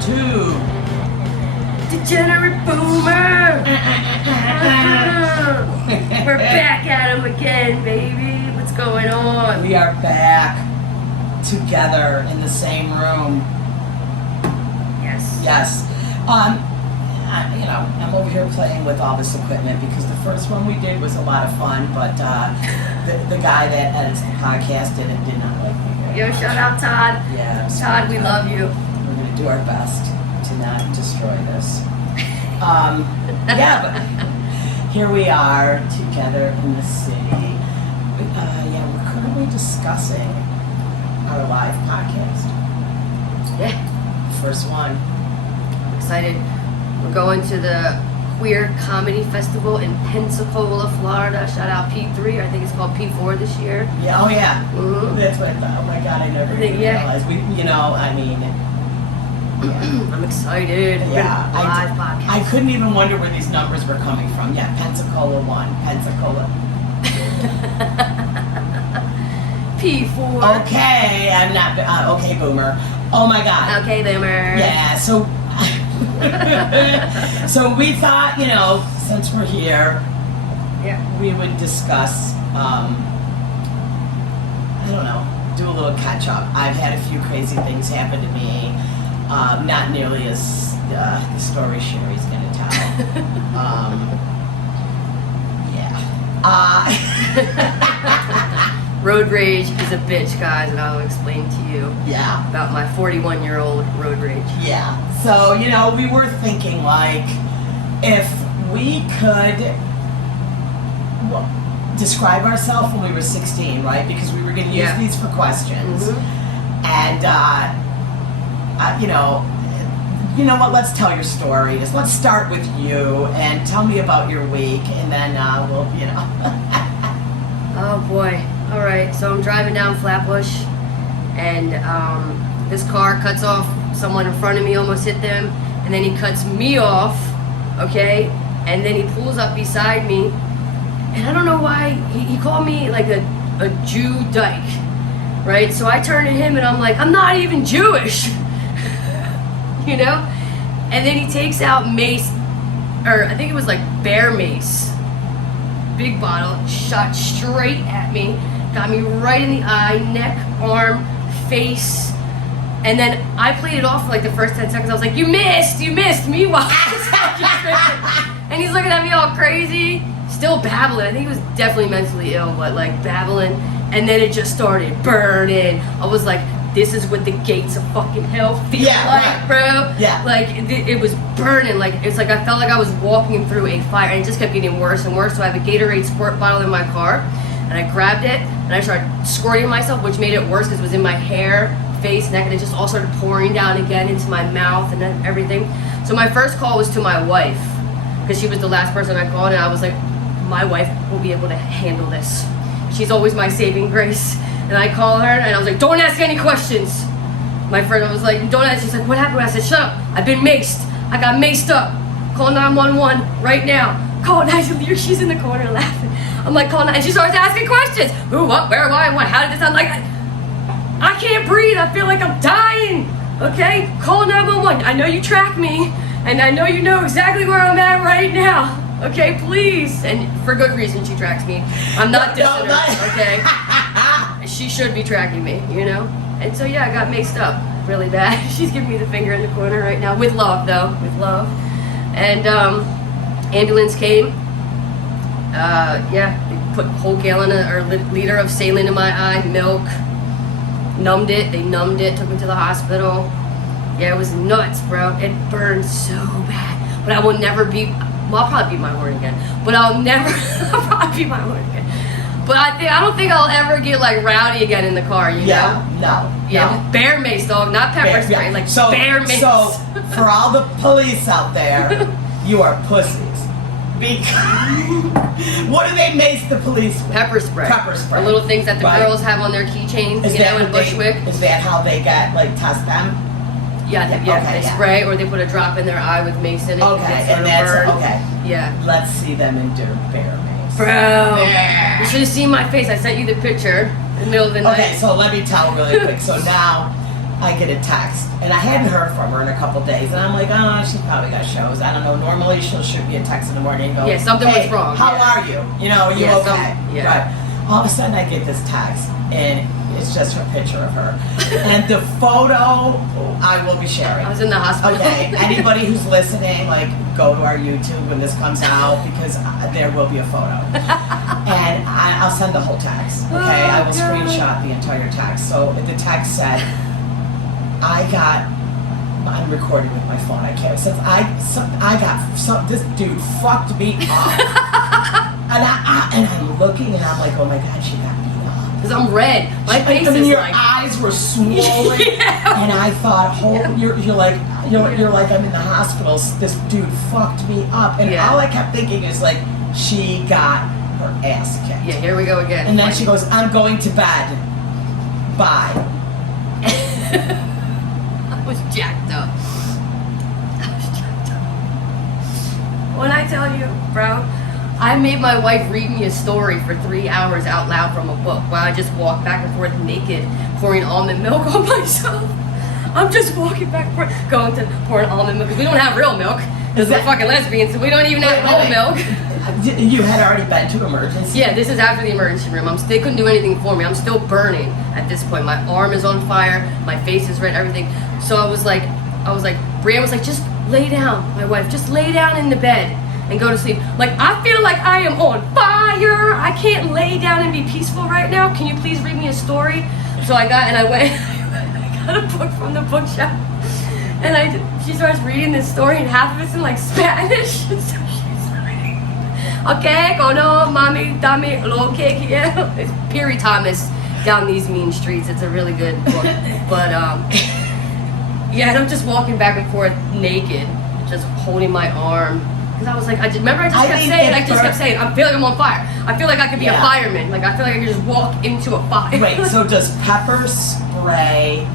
to Degenerate Boomer! We're back at him again, baby. What's going on? We are back together in the same room. Yes. Yes. I'm over here playing with all this equipment because the first one we did was a lot of fun, but the guy that edits the podcast did not like me. Yo, shout out Todd. Yeah. Todd, we love you. We're going to do our best to not destroy this. But here we are together in the city. We're currently discussing our live podcast. Yeah. First one. I'm excited. We're going to the Queer Comedy Festival in Pensacola, Florida. Shout out P3. I think it's called P4 this year. Yeah. Oh yeah. Mm-hmm. That's what I thought. Oh my God, I never even realized. I'm excited. Yeah. Live podcast. I couldn't even wonder where these numbers were coming from. Yeah, Pensacola 1, Pensacola. P4. Okay, I'm not. Okay, Boomer. Oh my God. Okay, Boomer. Yeah. So. So we thought, since we're here, we would discuss, do a little catch up. I've had a few crazy things happen to me, not nearly as the story Sheri's going to tell. Road rage is a bitch, guys, and I'll explain to you about my 41-year-old road rage. Yeah. So, we were thinking, if we could describe ourselves when we were 16, right? Because we were going to use these for questions. Mm-hmm. And, you know what? Let's tell your stories. Let's start with you and tell me about your week, and then we'll. Oh, boy. All right, so I'm driving down Flatbush, and this car cuts off someone in front of me, almost hit them, and then he cuts me off, okay? And then he pulls up beside me, and I don't know why, he called me like a Jew dyke, right? So I turn to him, and I'm like, I'm not even Jewish, And then he takes out mace, or I think it was like bear mace, big bottle, shot straight at me. Got me right in the eye, neck, arm, face, and then I played it off for like the first 10 seconds. I was like, you missed, meanwhile. And he's looking at me all crazy, still babbling. I think he was definitely mentally ill, but like babbling. And then it just started burning. I was like, this is what the gates of fucking hell feel like, bro. Yeah. Like, it was burning. Like, it's like I felt like I was walking through a fire, and it just kept getting worse and worse. So I have a Gatorade squirt bottle in my car, and I grabbed it, and I started squirting myself, which made it worse because it was in my hair, face, neck, and it just all started pouring down again into my mouth and everything. So my first call was to my wife, because she was the last person I called, and I was like, my wife will be able to handle this. She's always my saving grace. And I call her, and I was like, don't ask any questions. My friend was like, don't ask. She's like, what happened? I said, shut up. I've been maced. I got maced up. Call 911 right now. Call 911. She's in the corner laughing. I'm like, call 911. And she starts asking questions. Who, what, where, why, what? How did this? I'm like, I can't breathe. I feel like I'm dying. Okay? Call 911. I know you track me, and I know you know exactly where I'm at right now. Okay, please. And for good reason she tracks me. I'm not dissing her, okay? She should be tracking me, And so, I got maced up really bad. She's giving me the finger in the corner right now. With love, though. With love. And, ambulance came. They put a whole gallon or liter of saline in my eye, milk. Numbed it. They numbed it, took me to the hospital. Yeah, it was nuts, bro. It burned so bad. But I will never be... Well, I'll probably beat my horn again. But I'll probably beat my horn again. But I don't think I'll ever get like rowdy again in the car, know? No. Yeah, no. Bear mace, dog, not pepper spray, bear mace. So, for all the police out there, you are pussies. Because, what do they mace the police with? Pepper spray. Pepper spray. The little things that the girls have on their keychains, in Bushwick. Is that how they get, test them? Yeah, they spray, or they put a drop in their eye with mace in it. Okay, and that's, okay. Yeah. Let's see them endure bear mace. Bro, you should have seen my face. I sent you the picture in the middle of the night. Okay, so let me tell really quick. So now, I get a text, and I hadn't heard from her in a couple days, and I'm like, oh, she probably got shows. I don't know. Normally, she'll shoot me a text in the morning and go, Yeah, something hey, was wrong. How are you? You know, are you okay? Yeah. Right. All of a sudden, I get this text, and it's just her picture of her, and the photo I will be sharing. I was in the hospital. Okay, anybody who's listening, like, go to our YouTube when this comes out because there will be a photo. And I'll send the whole text, okay? I will screenshot the entire text. So the text said, I'm recording with my phone, I can't, this dude fucked me up. and I'm looking and I'm like, oh my God, she got beat up. Because I'm red. My face is your like... eyes were swollen, and I thought, you're like I'm in the hospital. This dude fucked me up, and all I kept thinking is like, she got her ass kicked. Yeah, here we go again. And then she goes, I'm going to bed. Bye. I was jacked up. When I tell you, bro, I made my wife read me a story for 3 hours out loud from a book while I just walked back and forth naked, pouring almond milk on myself. I'm just walking back and forth, going to pouring almond milk, because we don't have real milk, because we're fucking lesbians, so we don't even have whole milk. You had already been to emergency? Yeah, this is after the emergency room. They couldn't do anything for me. I'm still burning at this point. My arm is on fire, my face is red, everything. So I was like, Brianne was like, just lay down, my wife, just lay down in the bed and go to sleep. Like, I feel like I am on fire. I can't lay down and be peaceful right now. Can you please read me a story? So I got a book from the bookshop, and she starts reading this story, and half of it's in like Spanish. So she's like, okay, kono, mami, dami, lo que quiero. It's Perry Thomas down these mean streets. It's a really good book. But yeah, and I'm just walking back and forth naked, just holding my arm. Because I was like, I just kept saying, I feel like I'm on fire. I feel like I could be a fireman. Like, I feel like I could just walk into a fire. Wait, so does pepper spray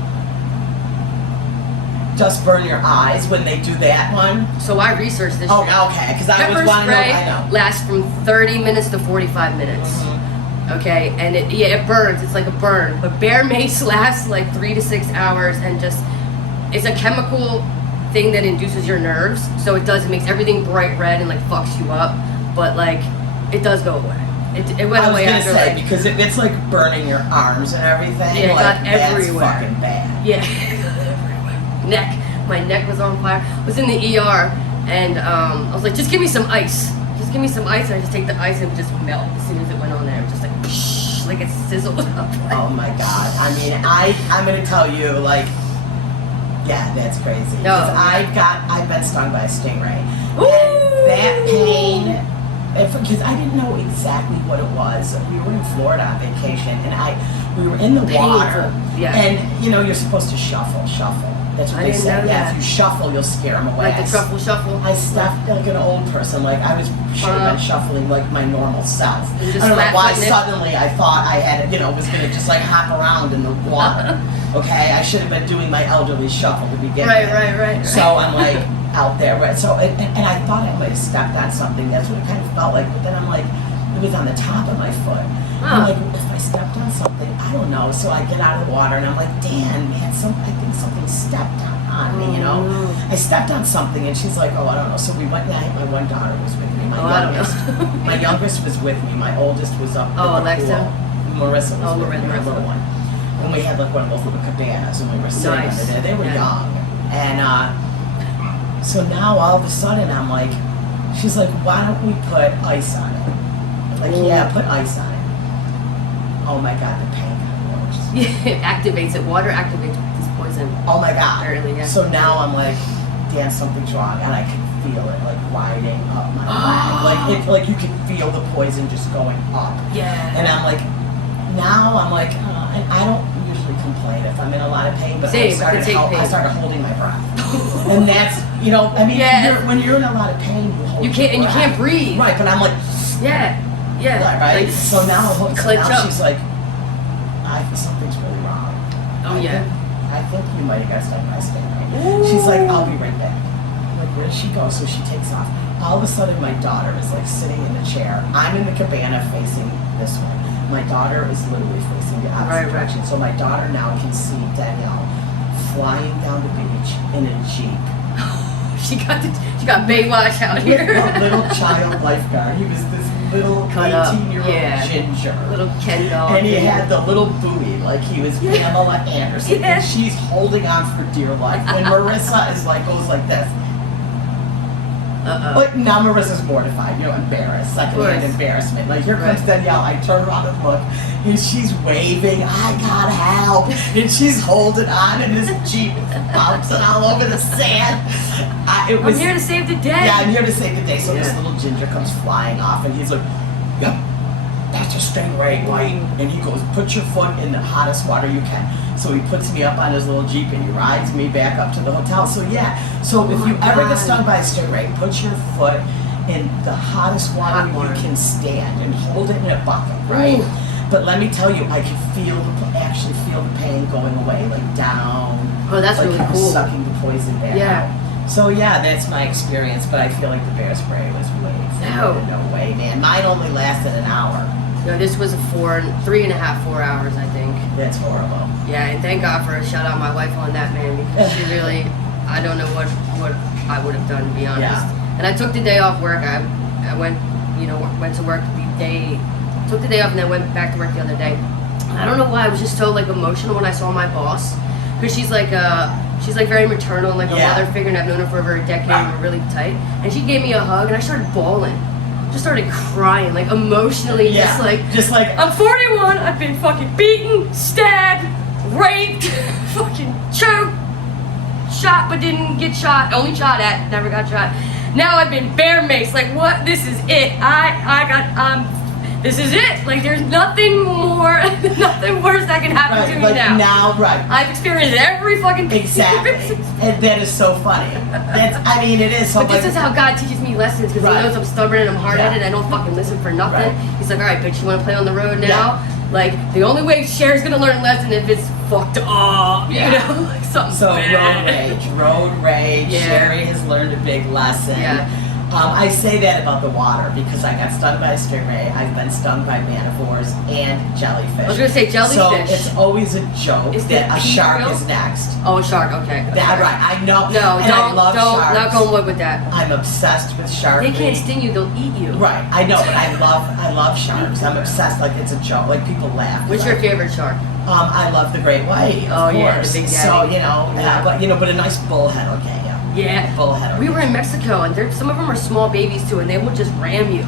just burn your eyes when they do that one? So I researched this. Oh, okay, because I was wanting to know. I know. Lasts from 30 minutes to 45 minutes. Mm-hmm. Okay, and it burns. It's like a burn. But bear mace lasts like 3 to 6 hours, and just, it's a chemical thing that induces your nerves, so it makes everything bright red and like fucks you up, but like it does go away. It went away after like, because if it's like burning your arms and everything, yeah, it like, got everywhere. That's fucking bad. Yeah, my neck was on fire. I was in the ER, and I was like, just give me some ice. Just give me some ice, and I just take the ice and it just melt as soon as it went on there. It was just like, psh, like it sizzled up. Oh my God! I mean, I'm gonna tell you, like. Yeah, that's crazy. No. I've been stung by a stingray. Ooh. And that pain, because I didn't know exactly what it was. We were in Florida on vacation, and we were in the water. Yeah. And you're supposed to shuffle. That's what they say. Yeah, if you shuffle, you'll scare them away. Like the truffle shuffle. I stepped like an old person. Like I should have been shuffling like my normal self. I don't know why suddenly I thought I had, was gonna just like hop around in the water. Okay, I should have been doing my elderly shuffle to begin with. Right. So I'm like out there, right? So and I thought I might have stepped on something. That's what it kind of felt like. But then I'm like, it was on the top of my foot. I'm like, if I stepped on something, I don't know. So I get out of the water and I'm like, Dan, man, I think something stepped on me, I stepped on something, and she's like, oh, I don't know. So we went, and my one daughter was with me. My youngest was with me. My oldest was up. Alexa? Marissa was with me, my little one. And we had like one of those little cabanas, and we were sitting under there. They were young. And so now all of a sudden I'm like, she's like, why don't we put ice on it? Like, yeah, put ice on it. Oh my God, the pain got worse. Yeah, it activates it. Water activates this poison. Oh my God. Apparently, yeah. So now I'm like, Dan, something's wrong, and I can feel it like riding up my leg. Like you can feel the poison just going up. Yeah. And I'm like, and I don't usually complain if I'm in a lot of pain, but I started holding my breath. And that's, when you're in a lot of pain, you can't breathe. Right, but I'm like, yeah. Right. Like, so now she's like, something's really wrong. Oh, I think you might have got stung by a stingray. She's like, I'll be right back. I'm like, where does she go? So she takes off. All of a sudden, my daughter is like sitting in the chair. I'm in the cabana facing this way. My daughter is literally facing the opposite direction. So my daughter now can see Danielle flying down the beach in a Jeep. She got Baywatch out With here. a little child lifeguard. He was this little Cut up, 18-year-old yeah. ginger. Little Ken doll. And he had the little booty like he was Pamela Anderson. Yeah. And she's holding on for dear life. And Marissa is like, goes like this. But now Marissa's mortified, embarrassed, secondhand embarrassment. Like, here comes Danielle. I turn around and look, and she's waving, I got help. And she's holding on, and this Jeep is bouncing all over the sand. I'm here to save the day. Yeah, I'm here to save the day. So this little ginger comes flying off, and he's like, yep, that's a stingray, white. And he goes, put your foot in the hottest water you can. So he puts me up on his little Jeep and he rides me back up to the hotel. So so if you ever get stung by a stingray, put your foot in the hottest water you can stand and hold it in a bucket, right? Ooh. But let me tell you, I could actually feel the pain going away, like down. Oh, that's like really cool. Sucking the poison back out. So that's my experience. But I feel like the bear spray was way no way, man. Mine only lasted an hour. No, this was 3.5, 4 hours, I think. That's horrible. Yeah, and thank God for a shout out my wife on that, man, because she really, I don't know what I would have done, to be honest. Yeah. And I took the day off work. I went, went to work took the day off and then went back to work the other day. I don't know why, I was just so like emotional when I saw my boss, because she's like very maternal and like a mother figure, and I've known her for over a decade, and we're really tight. And she gave me a hug, and I started bawling. Just started crying, like emotionally, just like I'm 41, I've been fucking beaten, stabbed, raped, fucking choked, shot but didn't get shot, only shot at, never got shot. Now I've been bear maced, like what? This is it. This is it. Like there's nothing more, nothing worse that can happen to me now. I've experienced every fucking thing. Exactly. And that is so funny. It is so But this is how God teaches me lessons, because he knows I'm stubborn and I'm hard-headed and I don't fucking listen for nothing. He's like, all right, bitch, you want to play on the road now? Yeah. Like, the only way Sheri's going to learn a lesson if it's fucked up, you know? Like something bad. Road rage. Yeah. Sheri has learned a big lesson. Yeah. I say that about the water because I got stung by a stingray. I've been stung by manivores and jellyfish. I was going to say jellyfish. So it's always a joke that a shark is next. Oh, a shark, okay. Right, I know. No, and I love sharks. Not going wood with that. I'm obsessed with sharks. They can't sting you, they'll eat you. Right, I know, but I love sharks. I'm obsessed, like it's a joke. Like people laugh. What's your favorite shark? I love the great white, of course. Yeah, the big daddy. But a nice bullhead, okay, Yeah. Bullhead. We were in Mexico, and some of them are small babies too, and they will just ram you.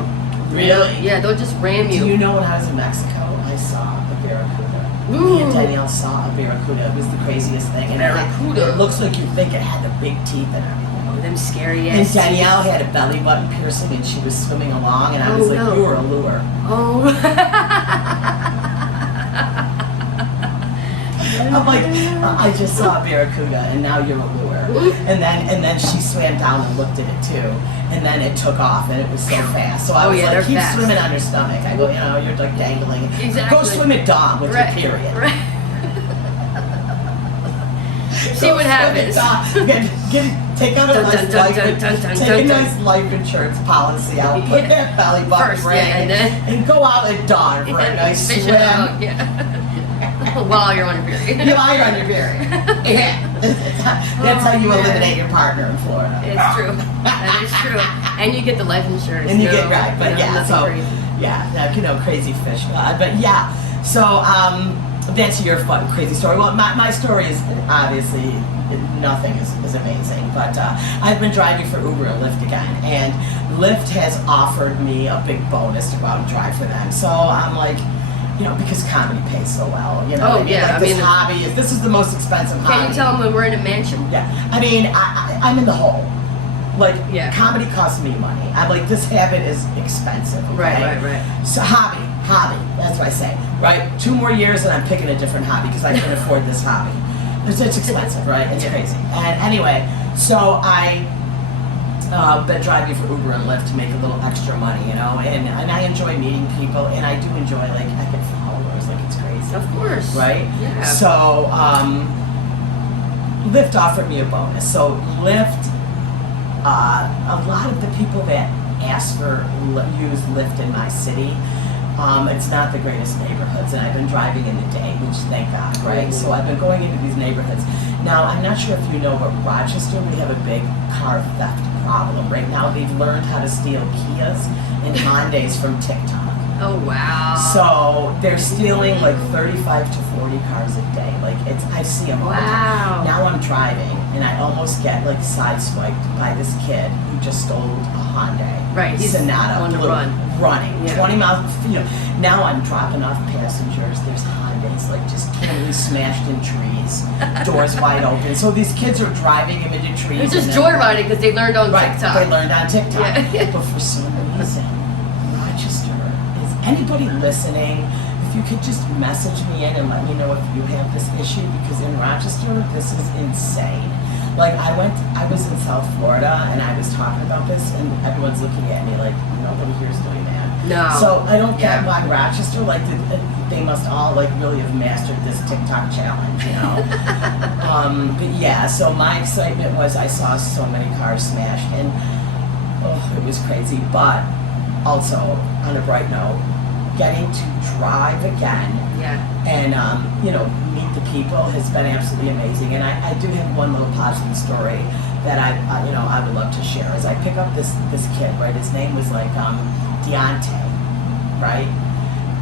Really? Yeah, they'll just ram you. Do you know when I was in Mexico, I saw a barracuda. Ooh. Me and Danielle saw a barracuda. It was the craziest thing. And Barracuda. It looks like you think it had the big teeth and everything. Oh, them scary And ass. Danielle had a belly button piercing, and she was swimming along, and I was like, you were a lure. Oh. I'm like, I just saw a barracuda, and now you're a lure. And then she swam down and looked at it too, and then it took off, and it was so fast. So I was like, keep swimming on your stomach. I go, you're like dangling. Exactly. Go swim at dawn with your period. Right. See what happens. Take out a nice life insurance policy out. Put that belly button first, ring and go out at dawn for a nice swim. While you're on your period. While you're on your period. That's how you eliminate your partner in Florida. It's true. That is true. And you get the life insurance. And you get but crazy. crazy fish. But yeah, so that's your fun, crazy story. Well, my story is obviously nothing is amazing, but I've been driving for Uber and Lyft again, and Lyft has offered me a big bonus to go out and drive for them. So I'm like, because comedy pays so well, hobby this is the most expensive hobby. Can you tell them when we're in a mansion? Yeah, I'm in the hole. Comedy costs me money. I'm like, this habit is expensive. Okay? Right. So hobby, that's what I say. Right, 2 more years and I'm picking a different hobby because I can afford this hobby. It's expensive, right? It's crazy. And anyway, so I been driving for Uber and Lyft to make a little extra money, and I enjoy meeting people, and I do enjoy, I get followers, it's crazy. Of course. Right? Yeah. So, Lyft offered me a bonus. So Lyft, a lot of the people that use Lyft in my city It's not the greatest neighborhoods, and I've been driving in the day, which thank God, right? So I've been going into these neighborhoods. Now, I'm not sure if you know, but Rochester, we have a big car theft problem. Right now, they've learned how to steal Kias and Hondas from TikTok. Oh, wow. So they're stealing like 35 to 40 cars a day. Like I see them all the time. Now I'm driving and I almost get like sideswiped by this kid who just stole a Hyundai. Right, he's Sonata on the blue, run. running Yeah. 20 miles. Now I'm dropping off passengers. There's Hyundais like just totally smashed in trees, doors wide open. So these kids are driving them into trees. It's just and then- joyriding because they learned on Right, TikTok. they learned on TikTok. Yeah. But for some reason, Rochester, is anybody listening? If you could just message me in and let me know if you have this issue, because in Rochester, this is insane. Like I was in South Florida and I was talking about this and everyone's looking at me like, nobody here's doing that. No. So I don't get Yeah. why Rochester, like they must all like really have mastered this TikTok challenge, But yeah, so my excitement was I saw so many cars smashed and it was crazy. But also on a bright note, getting to drive again Yeah. and meet the people has been absolutely amazing. And I do have one little positive story that I would love to share. As I pick up this kid, right? His name was like Deontay, right?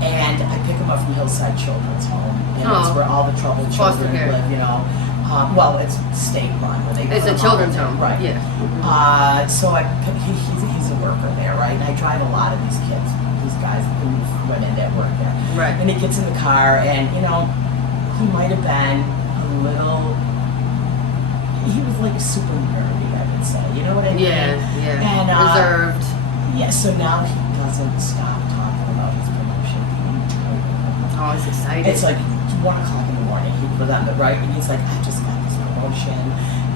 And I pick him up from Hillside Children's Home, and it's where all the troubled Foster children care. live. Well, it's state run. Where they It's put a them children's all in, home. right? Yeah. So he's a worker there, right? And I drive a lot of these kids, these guys, and women that work there. Right. And he gets in the car, and he might have been a little. He was like super nerdy, I would say. You know what I mean? Yeah. And Reserved. yeah. So now he doesn't stop talking about his promotion. Oh, it's exciting. It's like 1:00 in the morning. He was on the right, and he's like, I just got this promotion,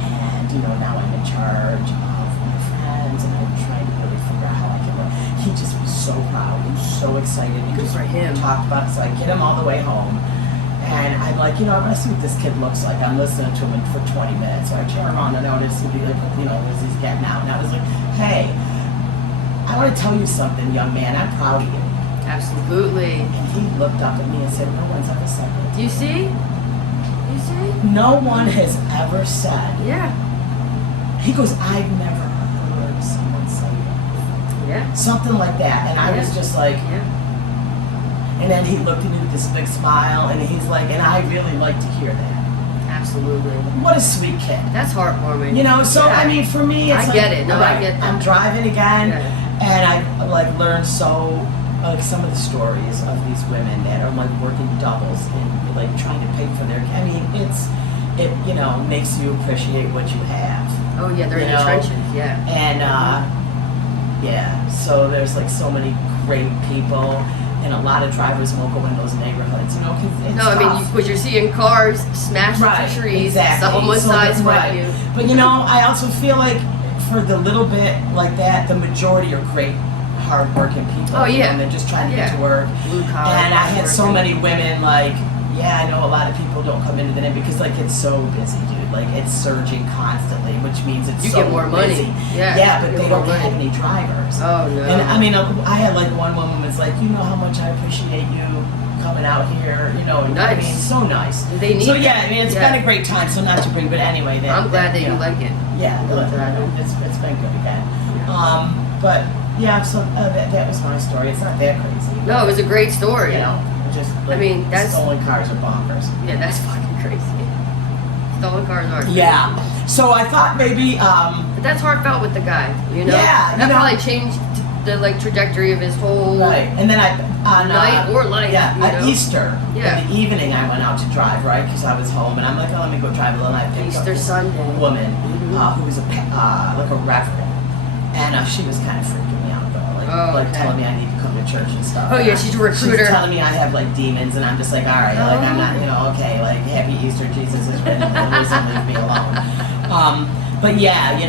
and now I'm in charge of my friends, and I'm trying to really figure out how I can work. He just was so proud and so excited because for him. we talked about it. So I get him all the way home, and I'm like, I want to see what this kid looks like. I'm listening to him for 20 minutes, so I turn around and notice he'd be like, as he's getting out, and I was like, hey, I want to tell you something, young man. I'm proud of you. Absolutely. And he looked up at me and said, no one's ever said that. Do you see? You see? No one has ever said. Yeah. He goes, I've never heard someone say that. Yeah. Something like that. And I was Yeah. just like, Yeah. and then he looked at me with this big smile and he's like, and I really like to hear that. Absolutely. What a sweet kid. That's heartwarming. So Yeah. I mean, for me, it's I like, get it. No, I right, get that. I'm driving again, Yeah. and I like learned some of the stories of these women that are like working doubles and like trying to pay for their. I mean, it makes you appreciate what you have. Oh yeah, they're in the trenches. Yeah. And so there's like so many great people, and a lot of drivers won't go in those neighborhoods, because it's No, I mean, tough. because you're seeing cars smashed into trees. Exactly. Someone So sideswipe right. you. But I also feel like for the little bit like that, the majority are great, hard-working people. Oh, yeah. And they're just trying to get Yeah. to work. Blue collar. And I had so hardworking. many women like, I know a lot of people don't come into the name because like it's so busy, dude. Like it's surging constantly, which means it's You so get more money. busy. Yeah, Yeah, you but get they more don't money. have any drivers. Oh no. And I mean, I had like one woman was like, how much I appreciate you coming out here, and I Nice. mean, so nice. They need So that. yeah, I mean, it's Yeah. been a great time. So not to bring, but anyway, I'm glad that you yeah. like it. Yeah, look, it's been good again. But yeah, so that was my story. It's not that crazy. No, it was a great story. Just I mean, that's- stolen cars are bonkers. Yeah, that's fucking crazy. Stolen cars are. crazy. Yeah. So I thought maybe. But that's heartfelt with the guy. Yeah, That probably changed the trajectory of his whole Right, and then on night or life. yeah, you at know? Easter Yeah. in the evening I went out to drive, right, because I was home, and I'm like, let me go drive a little. And I picked up Easter this Sunday. woman Mhm. who was like a reverend, and she was kind of freaking me out though, Oh, okay. telling me I need to come to church and stuff. Oh, yeah, And she's a recruiter. She's telling me I have like demons, and I'm just like, all right, like I'm not, okay, like Happy Easter, Jesus is risen, leave me alone. But yeah,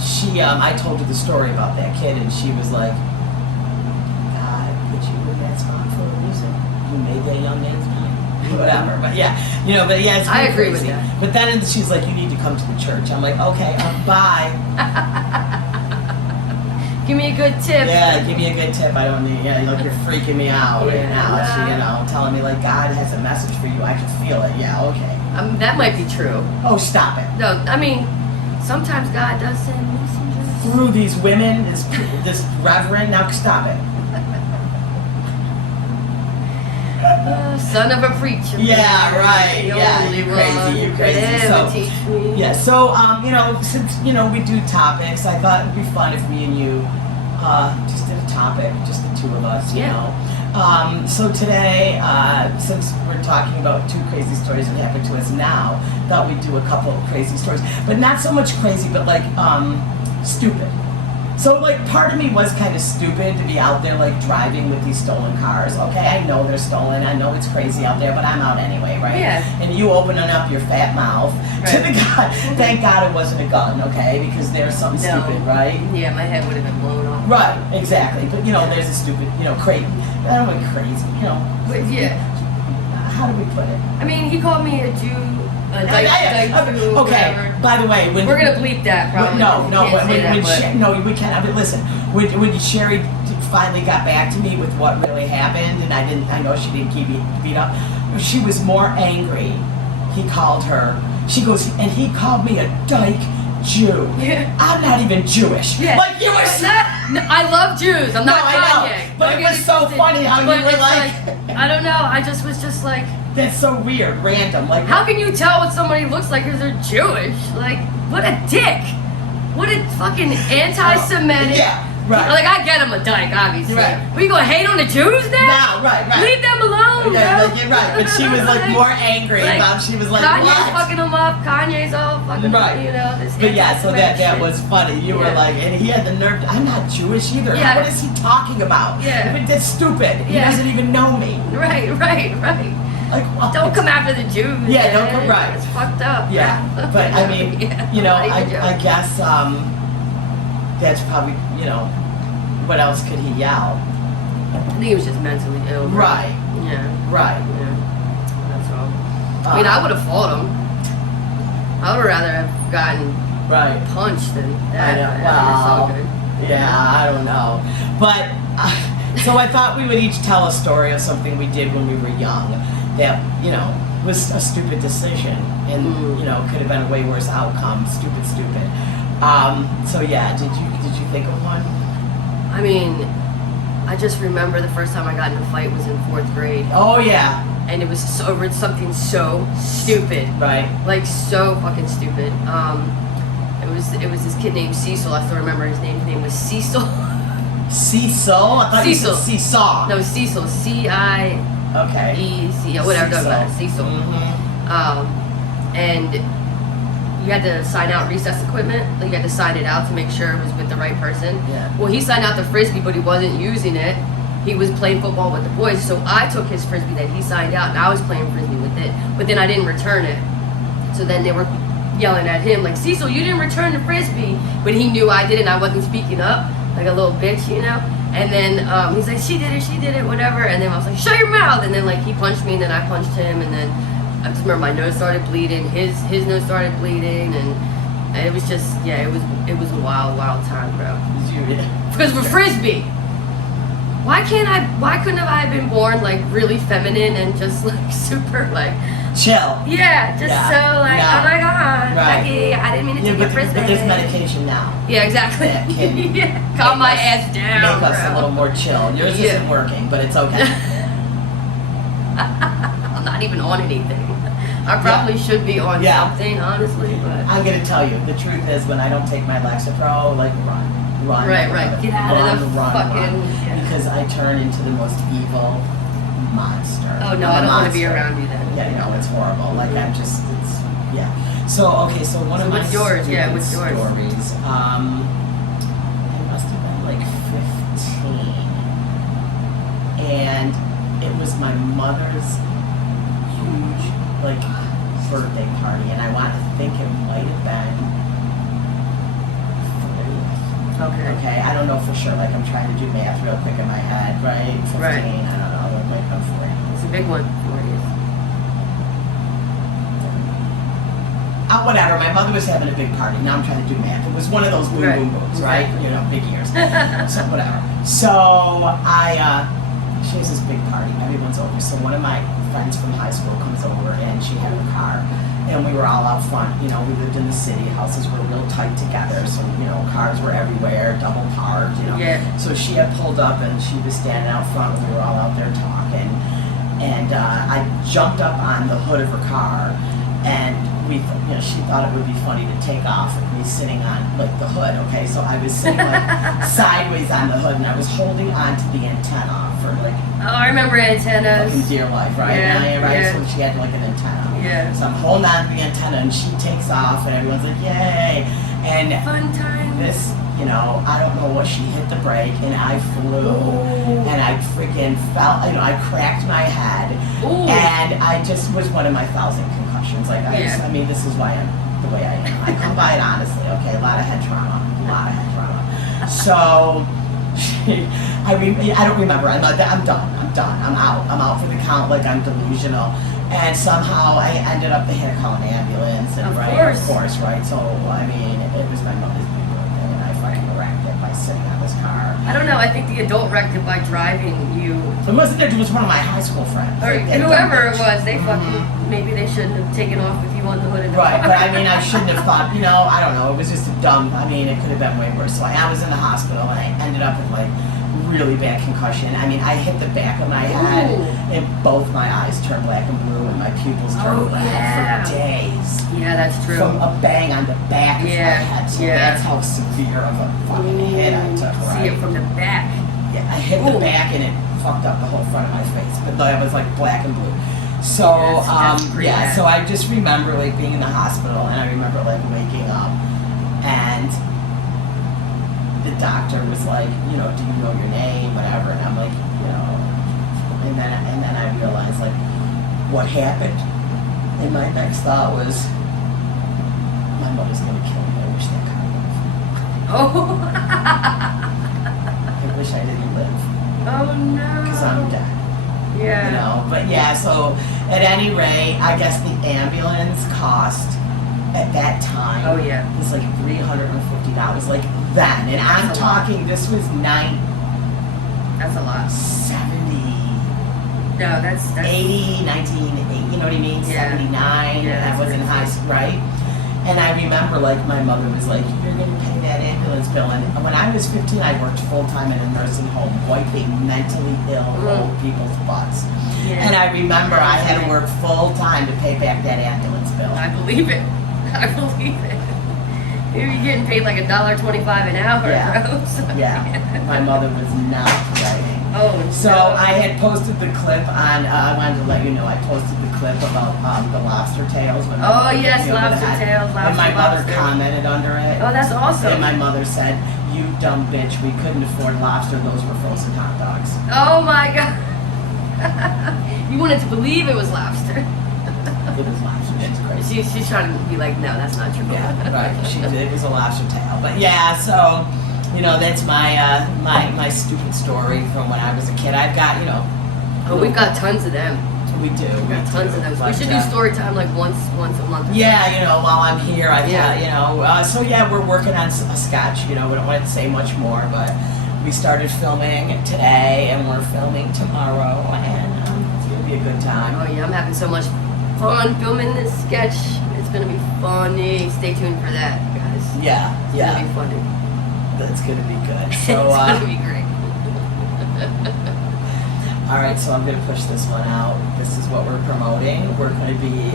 she, I told her the story about that kid, and she was like, God put you in that spot for a reason. You made that young man's night. Whatever. But yeah, it's I been agree with crazy. that. But then she's like, you need to come to the church. I'm like, okay, bye. give me a good tip. Yeah, give me a good tip. I don't need. Yeah, look, you're freaking me out right now. She, telling me like God has a message for you. I can feel it. Yeah, okay. That might be true. Oh, stop it. No, I mean, sometimes God does send messengers. Through these women, this reverend. Now stop it. Son of a preacher. Yeah, right. Yeah, you crazy. So, teach me. yeah. So, since we do topics, I thought it'd be fun if me and you just did a topic, just the two of us. You know. So today, since we're talking about two crazy stories that happened to us now, thought we'd do a couple of crazy stories, but not so much crazy, but like stupid. So like part of me was kind of stupid to be out there like driving with these stolen cars. Okay, I know they're stolen. I know it's crazy out there, but I'm out anyway, right? Yeah. And you opening up your fat mouth to the gun. Thank God it wasn't a gun, okay? Because there's something stupid, right? Yeah, my head would have been blown off. Right, exactly. But there's a stupid, crazy. I don't want crazy, But yeah. How do we put it? I mean, he called me a Jew, a dyke, okay. whatever. By the way, we're gonna bleep that probably. No, we can't. I mean, listen. When Sheri finally got back to me with what really happened, and I know she didn't keep beat up. She was more angry. He called her. She goes, and he called me a dyke Jew. Yeah. I'm not even Jewish. Yeah. Like you were. No, I love Jews. I'm not Kanye. But it was so funny how you were like. I don't know. I was just like. That's so weird, random. Like, how can you tell what somebody looks like if they're Jewish? Like, what a dick! What a fucking anti-Semitic. Yeah, right. Like, I get him a dyke, obviously. Right. But you gonna hate on the Jews now? No, right. Leave them alone, yeah, bro. like, you're right. But she was like more angry about. She was like, Kanye's what? fucking him up. Kanye's all fucking, right. This. But yeah, so that shit. was funny. You were like, and he had the nerve. I'm not Jewish either. Yeah. What is he talking about? Yeah. That's stupid. He Yeah. doesn't even know me. Right. Like, well, Don't come after the Jews. Yeah, don't man. come right. It's fucked up. Yeah, but I mean, Yeah, I guess that's probably what else could he yell? I think he was just mentally ill. Right. Yeah. Right. Yeah. That's all. I mean, I would have fought him. I would rather have gotten punched than that. I know. Well, yeah, I don't know. But, so I thought we would each tell a story of something we did when we were young that, was a stupid decision and, could have been a way worse outcome. Stupid. So yeah, did you think of one? I mean, I just remember the first time I got in a fight was in 4th grade. Oh yeah. And it was over something so stupid. Right. Like so fucking stupid. It was this kid named Cecil. I still remember his name. His name was Cecil. Cecil? I thought Cecil. You said Seesaw. No, Cecil. C-I. Okay. E-C. Whatever. Doesn't matter. Cecil. Mm-hmm. And you had to sign out recess equipment. Like you had to sign it out to make sure it was with the right person. Yeah. Well, he signed out the frisbee, but he wasn't using it. He was playing football with the boys, so I took his frisbee that he signed out, and I was playing frisbee with it. But then I didn't return it. So then they were yelling at him like, Cecil, you didn't return the frisbee. But he knew I did it, and I wasn't speaking up like a little bitch, And then he's like, she did it, whatever. And then I was like, shut your mouth. And then like he punched me, and then I punched him, and then I just remember my nose started bleeding, his nose started bleeding, and it was just it was a wild time, bro. Because we're frisbee. Why couldn't I have been born like really feminine and just like super like chill? Yeah, just so like oh my god, right. Becky, I didn't mean to take a frisbee. But there's medication now. Yeah, exactly. That can calm my ass down, make us a little more chill. Yours isn't working, but it's okay. I'm not even on anything. I probably should be on something, honestly, but I'm gonna tell you, the truth is when I don't take my Lexapro, like run. Right. Get out of the fucking... Yeah. Because I turn into the most evil monster. Oh no, I don't want to be around you then. Yeah, no, it's horrible. Like So okay, so one of my what's yours? Yeah, what's yours? Stories. I must have been like 15, and it was my mother's huge birthday party, and I want to think it might have been. Okay, I don't know for sure. Like I'm trying to do math real quick in my head, right? 15, right. I don't know. It might be 40. It's a big one. 40s. whatever. My mother was having a big party. Now I'm trying to do math. It was one of those boom Right. boom booms, right? You know, big ears. So whatever. So she has this big party. Everyone's over. So one of my friends from high school comes over, and she had her car, and we were all out front. You know, we lived in the city. Houses were real tight together, so you know, cars were everywhere, double parked. You know. Yeah. So she had pulled up, and she was standing out front, and we were all out there talking. And I jumped up on the hood of her car, and she thought it would be funny to take off with me sitting on like the hood. Okay, so I was sitting like sideways on the hood, and I was holding on to the antenna for like Oh, I remember antennas. fucking dear life, right? Yeah, Right. yeah. So she had like an antenna. Yeah. So I'm holding on to the antenna, and she takes off, and everyone's like, "Yay!" And Fun time. this, you know, I don't know what, she hit the brake, and I flew, and I freaking fell, you know, I cracked my head, Ooh. and I just was one of my 1,000 concussions. Like, I mean, this is why I'm the way I am. I come by it honestly, okay? A lot of head trauma. So, I don't remember. I'm done. I'm out for the count, like I'm delusional. And somehow I ended up, they had to call an ambulance, and Of course, right? So, I mean, it was my mother's big birthday, and I fucking wrecked it by sitting on this car. I don't know. I think the adult wrecked it by driving you. It wasn't, it was one of my high school friends. Or Like, that whoever dumb it bitch. was, they fucking, maybe they shouldn't have taken off with you on the hood of the Right, car. but I mean, I shouldn't have thought, you know, I don't know, it was just a dumb, I mean, it could have been way worse. So I was in the hospital, and I ended up with like really bad concussion. I mean, I hit the back of my head, Ooh. and both my eyes turned black and blue, and my pupils turned black yeah. for days. Yeah, that's true. From a bang on the back of my Yeah, head. So yeah. that's how severe of a fucking hit I took, See right? it from the back. Yeah, I hit the Ooh. back, and it fucked up the whole front of my face. But I was like black and blue. So, Yes, that's pretty bad. so I just remember like being in the hospital, and I remember like waking up, and the doctor was like, you know, do you know your name, whatever, and I'm like, you know, and then I realized like what happened, and my next thought was, my mother's gonna kill me. I wish that car would. Oh. I wish I didn't live, Oh no. because I'm dead. Yeah. You know, but yeah, so at any rate, I guess the ambulance cost at that time Oh yeah. was like $350, like then. And I'm That's a lot. talking, this was That's a lot. 70, No, that's 80, 1980, you know what I mean? Yeah. 79, Yeah, and I that's was in crazy. high school, right? And I remember like my mother was like, you're going to pay that ambulance bill. And when I was 15, I worked full time in a nursing home, wiping mentally ill old people's butts. Yeah. And I remember I had to work full time to pay back that ambulance bill. I believe it. I believe it. You're getting paid like $1.25 an hour, Yeah. bro. So, Yeah, my mother was not writing. Oh, So no. I had posted the clip on, I wanted to let you know, I posted the clip about the lobster tails. When Oh, my mother yes, hit me over the lobster head. tails, And my mother lobster. commented under it. Oh, that's awesome. And my mother said, you dumb bitch, we couldn't afford lobster, those were frozen hot dogs. Oh my god. You wanted to believe it was lobster. It was lobster, it's crazy. She's trying to be like, no, that's not true. Yeah, right, she did, it was a lobster tail. But yeah, so, you know, that's my my stupid story from when I was a kid. I've got, you know. Oh, we've got tons of them. We do. We've got tons of them. So we But, should do story time like once a month. Or yeah, you know, while I'm here, I thought, Yeah. you know, so yeah, we're working on a sketch. You know, we don't want to say much more, but we started filming today, and we're filming tomorrow, and it's gonna be a good time. Oh yeah, I'm having so much fun filming this sketch. It's gonna be funny. Stay tuned for that, guys. Yeah, It's yeah, gonna be funny. that's gonna be good. So, It's gonna be great. all right, so I'm gonna push this one out. This is what we're promoting. We're gonna be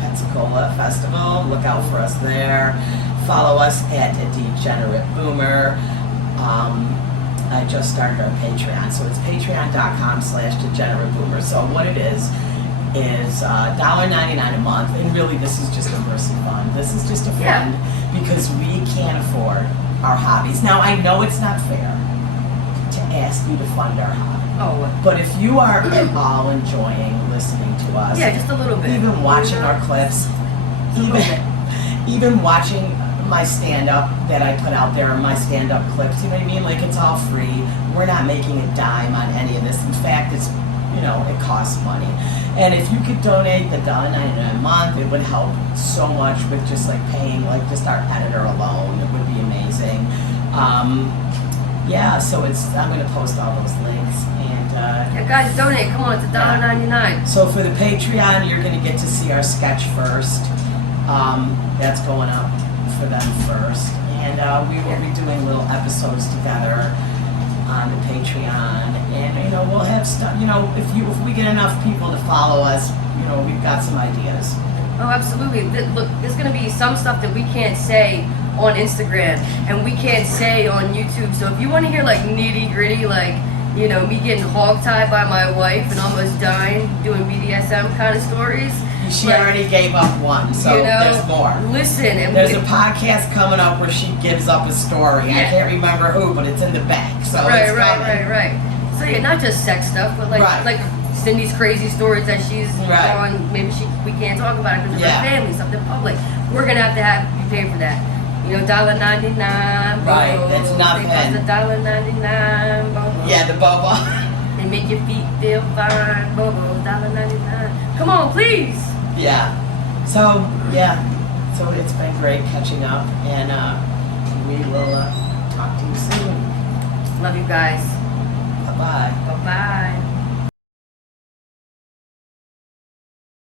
Pensacola Festival. Look out for us there. Follow us at Degenerate Boomer. I just started our Patreon, so it's patreon.com/Degenerate Boomer. So what it is $1.99 a month, and really this is just a mercy fund. This is just a fund because we can't afford our hobbies. Now I know it's not fair to ask you to fund our hobby. Oh, But if you are at all enjoying listening to us, yeah, just a little bit. even watching our clips, A little bit. even watching my stand-up that I put out there, my stand-up clips, you know what I mean? Like, it's all free. We're not making a dime on any of this. In fact, it's you know, it costs money. And if you could donate the $1.99 a month, it would help so much with just like paying like just our editor alone. It would be amazing. Yeah, so I'm gonna post all those links and Yeah, guys, donate. Come on, it's $1.99. so for the Patreon, you're gonna get to see our sketch first. That's going up for them first, and we will be doing little episodes together on the Patreon, and you know we'll have stuff. You know, if we get enough people to follow us, you know we've got some ideas. Oh, absolutely. Look, there's going to be some stuff that we can't say on Instagram and we can't say on YouTube. So if you want to hear like nitty gritty, like, you know, me getting hogtied by my wife and almost dying doing BDSM kind of stories. She like, already gave up one, so you know, there's more. Listen, and there's a podcast coming up where she gives up a story. I can't remember who, but it's in the back. So it's coming. Right. So yeah, not just sex stuff, but like Cindy's crazy stories that she's on. Maybe we can't talk about it because of her family, something public. We're gonna have you pay for that. You know, $1.99. Right, that's nothing. The $1.99. Yeah, the boba. They make your feet feel fine. Bobo, $1.99. Come on, please. Yeah. So it's been great catching up, and we will talk to you soon. Love you guys. Bye bye. Bye bye.